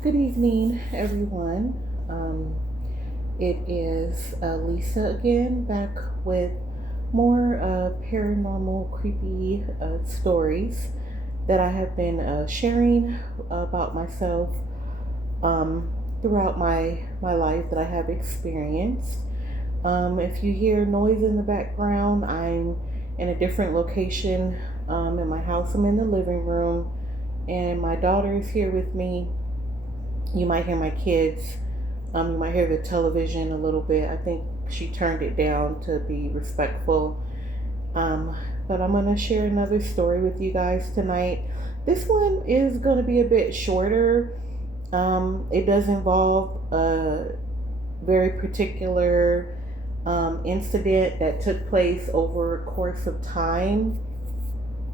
Good evening, everyone. It is Lisa again, back with more paranormal, creepy stories that I have been sharing about myself throughout my life that I have experienced. If you hear noise in the background, I'm in a different location in my house. I'm in the living room, and my daughter is here with me. You might hear my kids. You might hear the television a little bit. I think she turned it down to be respectful. Um, but I'm going to share another story with you guys tonight. This one is going to be a bit shorter. It does involve a very particular incident that took place over a course of time,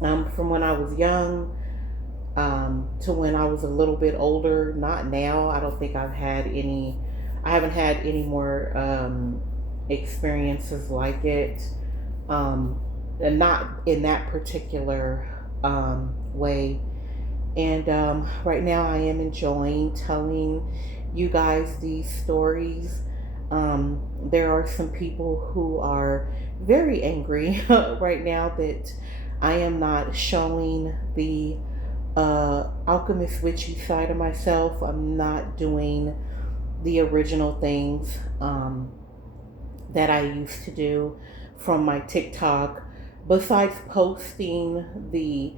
from when I was young to when I was a little bit older. Not now. I don't think I haven't had any more experiences like it. And not in that particular way. And right now I am enjoying telling you guys these stories. There are some people who are very angry right now that I am not showing the alchemist witchy side of myself. I'm not doing the original things that I used to do from my TikTok, besides posting the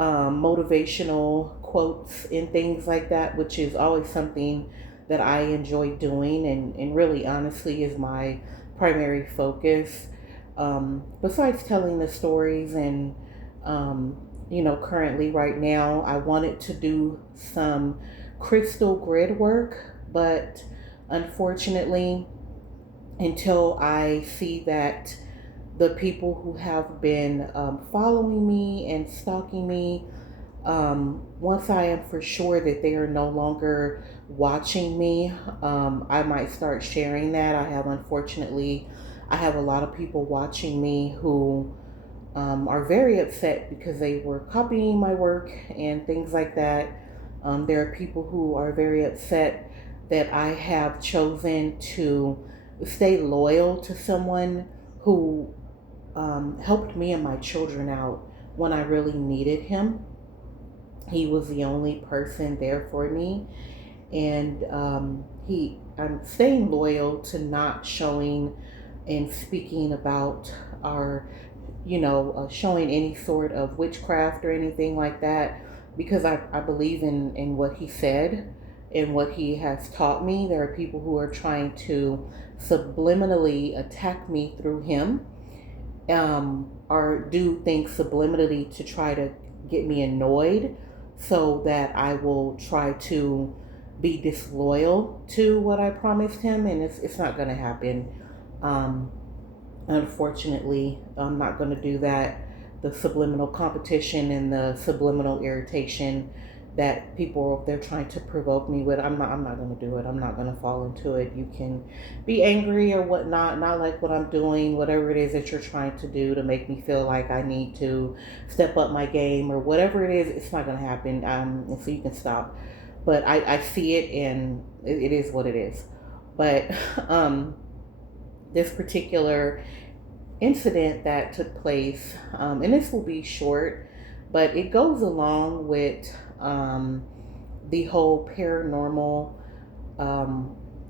motivational quotes and things like that, which is always something that I enjoy doing and really honestly is my primary focus. Besides telling the stories and currently right now, I wanted to do some crystal grid work, but unfortunately, until I see that the people who have been following me and stalking me, once I am for sure that they are no longer watching me, I might start sharing that. I have a lot of people watching me who are very upset because they were copying my work and things like that. There are people who are very upset that I have chosen to stay loyal to someone who helped me and my children out when I really needed him. He was the only person there for me, and I'm staying loyal to not showing and speaking about our, showing any sort of witchcraft or anything like that, because I believe in what he said and what he has taught me. There are people who are trying to subliminally attack me through him, or do things subliminally to try to get me annoyed so that I will try to be disloyal to what I promised him, and it's not going to happen. Um, Unfortunately, I'm not going to do that. The subliminal competition and the subliminal irritation that people they're trying to provoke me with, I'm not going to do it. I'm not going to fall into it. You can be angry or whatnot, not like what I'm doing, whatever it is that you're trying to do to make me feel like I need to step up my game or whatever it is. It's not going to happen. And so you can stop. But I see it, and it is what it is. But um, this particular incident that took place, and this will be short, but it goes along with the whole paranormal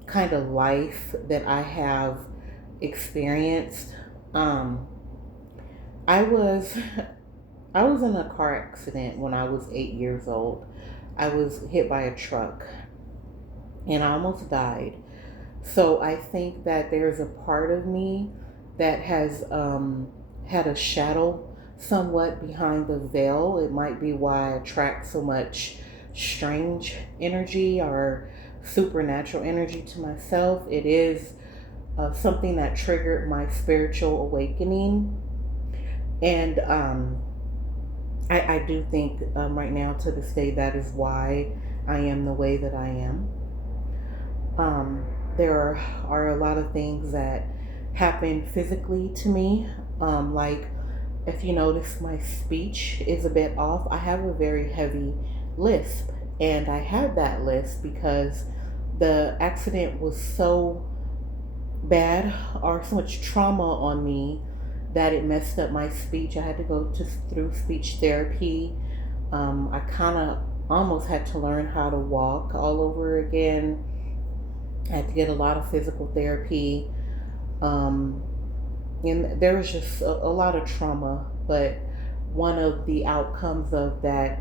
kind of life that I have experienced. Um, I was I was in a car accident when I was 8 years old. I was hit by a truck and I almost died. So I think that there's a part of me that has had a shadow somewhat behind the veil. It might be why I attract so much strange energy or supernatural energy to myself. It is something that triggered my spiritual awakening. And I do think right now to this day that is why I am the way that I am. There are a lot of things that happen physically to me. Like, if you notice, my speech is a bit off. I have a very heavy lisp, And I had that list because the accident was so bad, or so much trauma on me, that it messed up my speech. I had to go through speech therapy. I kind of almost had to learn how to walk all over again. I had to get a lot of physical therapy. Um, and there was just a lot of trauma. But one of the outcomes of that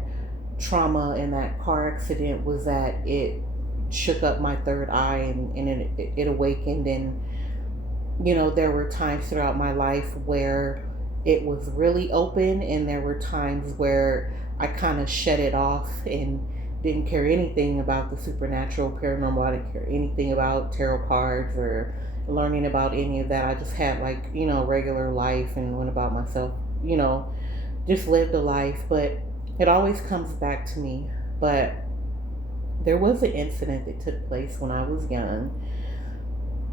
trauma and that car accident was that it shook up my third eye, and it awakened. And there were times throughout my life where it was really open, and there were times where I kind of shut it off and didn't care anything about the supernatural, paranormal. I didn't care anything about tarot cards or learning about any of that. I just had, like, regular life and went about myself, just lived a life. But it always comes back to me. But there was an incident that took place when I was young.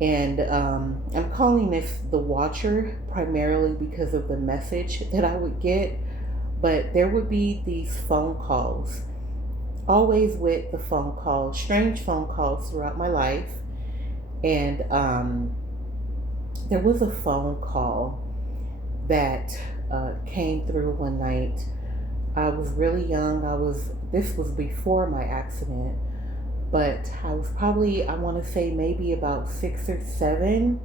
And I'm calling this the Watcher primarily because of the message that I would get. But there would be these phone calls, always with the phone calls, strange phone calls throughout my life. And there was a phone call that came through one night. I was really young. This was before my accident, but I was probably, I want to say maybe about 6 or 7,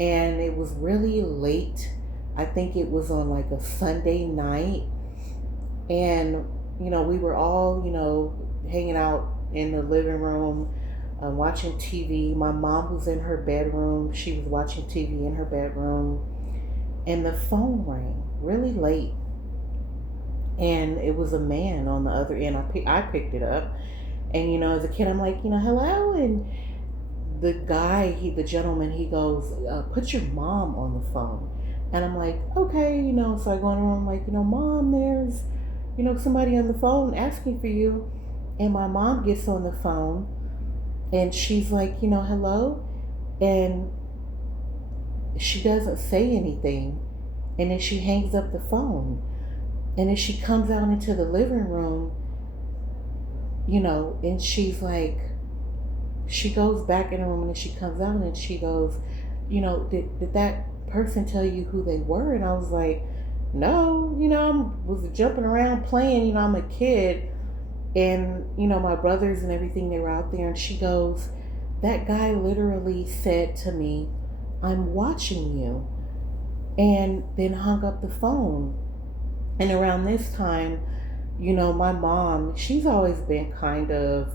and it was really late. I think it was on like a Sunday night, and we were all hanging out in the living room, watching TV. My mom was in her bedroom. She was watching TV in her bedroom, and the phone rang really late, and it was a man on the other end. I picked it up, and as a kid, I'm like, hello. And the guy, the gentleman, he goes, put your mom on the phone. And I'm like, okay, so I go in the room, like, Mom, there's somebody on the phone asking for you. And my mom gets on the phone, and she's like, hello. And she doesn't say anything, and then she hangs up the phone. And then she comes out into the living room, and she's like, she goes back in the room, and then she comes out and she goes, did that person tell you who they were? And I was like, no, I was jumping around playing, I'm a kid. And, my brothers and everything, they were out there. And she goes, that guy literally said to me, I'm watching you. And then hung up the phone. And around this time, my mom, she's always been kind of,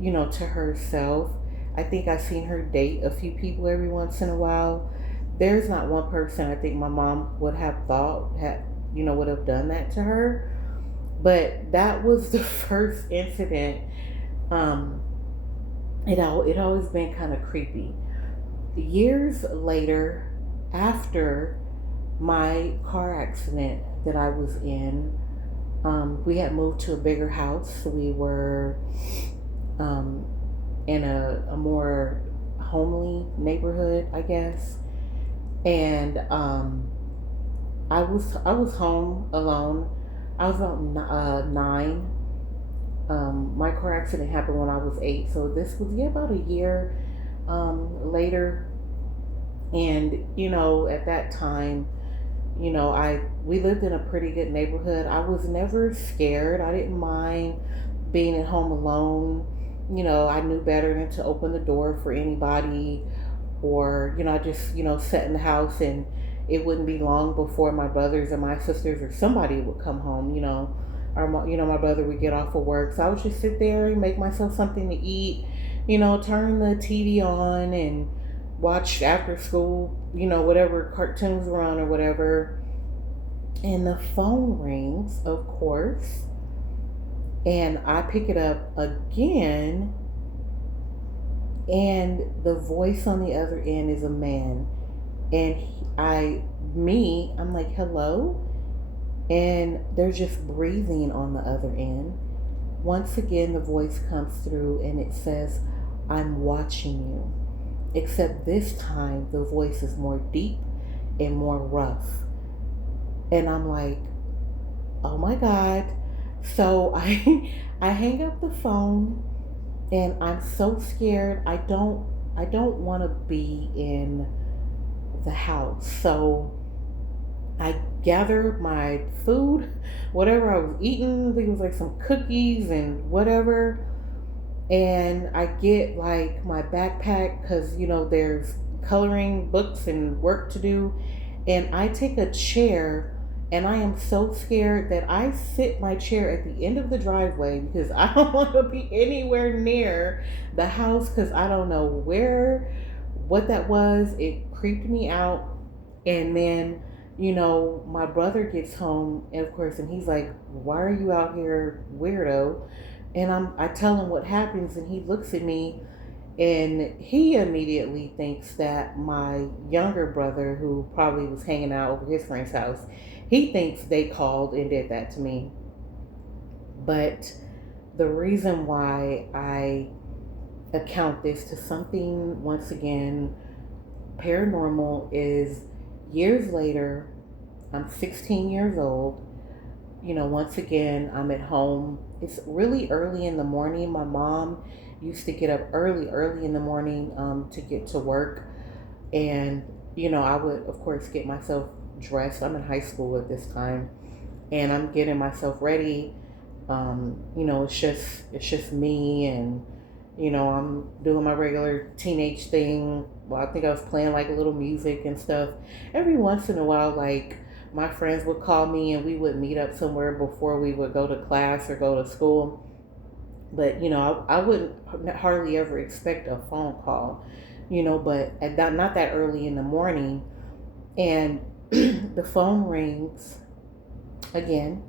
to herself. I think I've seen her date a few people every once in a while. There's not one person I think my mom would have would have done that to her. But that was the first incident. It always been kind of creepy. Years later, after my car accident that I was in, we had moved to a bigger house. We were in a more homely neighborhood, I guess. And I was home alone. I was about 9. My car accident happened when I was 8, so this was about a year later. And at that time, we lived in a pretty good neighborhood. I was never scared. I didn't mind being at home alone. I knew better than to open the door for anybody, or I just sat in the house, and it wouldn't be long before my brothers and my sisters or somebody would come home. Or my brother would get off of work, so I would just sit there and make myself something to eat. Turn the TV on and watch after school, whatever cartoons were on or whatever. And the phone rings, of course, and I pick it up again, and the voice on the other end is a man. And I'm like, hello? And there's just breathing on the other end. Once again, the voice comes through, and it says, I'm watching you. Except this time, the voice is more deep and more rough. And I'm like, oh my God. So I hang up the phone, and I'm so scared. I don't want to be in the house. So I gathered my food, whatever I was eating. I think it was like some cookies and whatever. And I get like my backpack because, there's coloring books and work to do. And I take a chair, and I am so scared that I sit my chair at the end of the driveway because I don't want to be anywhere near the house because I don't know what that was. It creeped me out. And then, my brother gets home, and of course, and he's like, "Why are you out here, weirdo?" And I tell him what happens, and he looks at me, and he immediately thinks that my younger brother, who probably was hanging out over his friend's house, he thinks they called and did that to me. But the reason why I account this to something, once again, paranormal is years later. I'm 16 years old. Once again, I'm at home. It's really early in the morning. My mom used to get up early in the morning to get to work. And, I would, of course, get myself dressed. I'm in high school at this time. And I'm getting myself ready. It's just me, and I'm doing my regular teenage thing. Well, I think I was playing like a little music and stuff. Every once in a while, like my friends would call me, and we would meet up somewhere before we would go to class or go to school. But I wouldn't hardly ever expect a phone call. But not that early in the morning, and the phone rings again.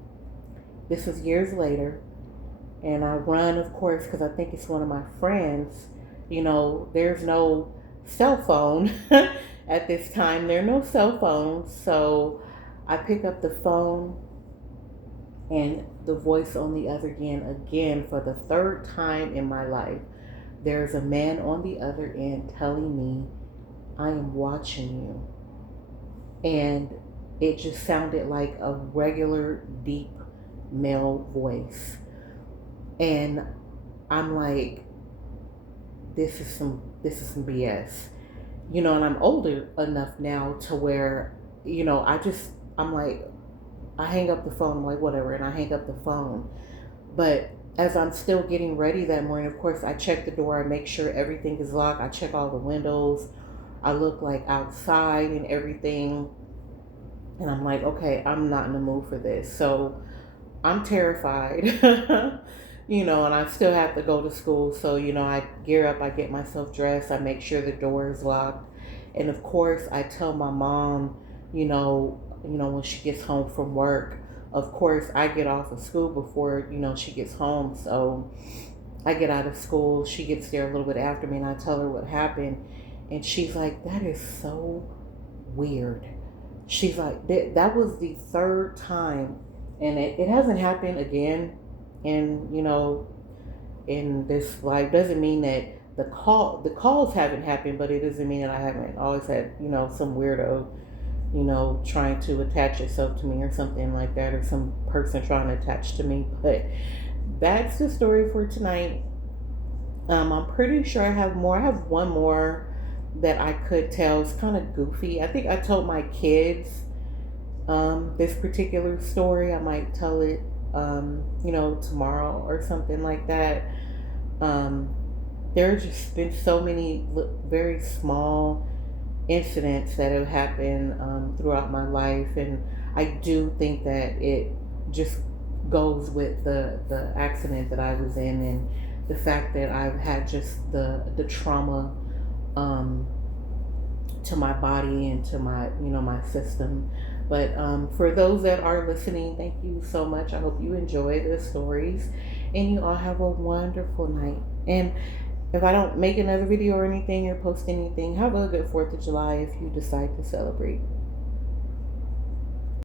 This is years later, and I run, of course, because I think it's one of my friends. There's no cell phone at this time. There are no cell phones, so I pick up the phone, and the voice on the other again, for the third time in my life. There's a man on the other end telling me, "I am watching you." And it just sounded like a regular, deep male voice. And I'm like, this is some BS. And I'm older enough now to where, I'm like, I hang up the phone, I'm like, whatever, and I hang up the phone. But as I'm still getting ready that morning, of course, I check the door, I make sure everything is locked, I check all the windows, I look like outside and everything. And I'm like, okay, I'm not in the mood for this. So I'm terrified, and I still have to go to school. So, I gear up, I get myself dressed, I make sure the door is locked. And of course, I tell my mom, when she gets home from work. Of course, I get off of school before, she gets home. So I get out of school, she gets there a little bit after me, and I tell her what happened. And she's like, "That is so weird." She's like, that was the third time, and it hasn't happened again. And in this life, doesn't mean that the calls haven't happened, but it doesn't mean that I haven't always had some weirdo trying to attach itself to me or something like that, or some person trying to attach to me. But that's the story for tonight. I'm pretty sure I have more. I have one more that I could tell. It's kind of goofy. I think I told my kids this particular story. I might tell it, tomorrow or something like that. There's just been so many very small incidents that have happened throughout my life, and I do think that it just goes with the accident that I was in, and the fact that I've had just the trauma to my body and to my system. But for those that are listening, thank you so much. I hope you enjoy the stories, and you all have a wonderful night. And if I don't make another video or anything or post anything, have a good 4th of July if you decide to celebrate.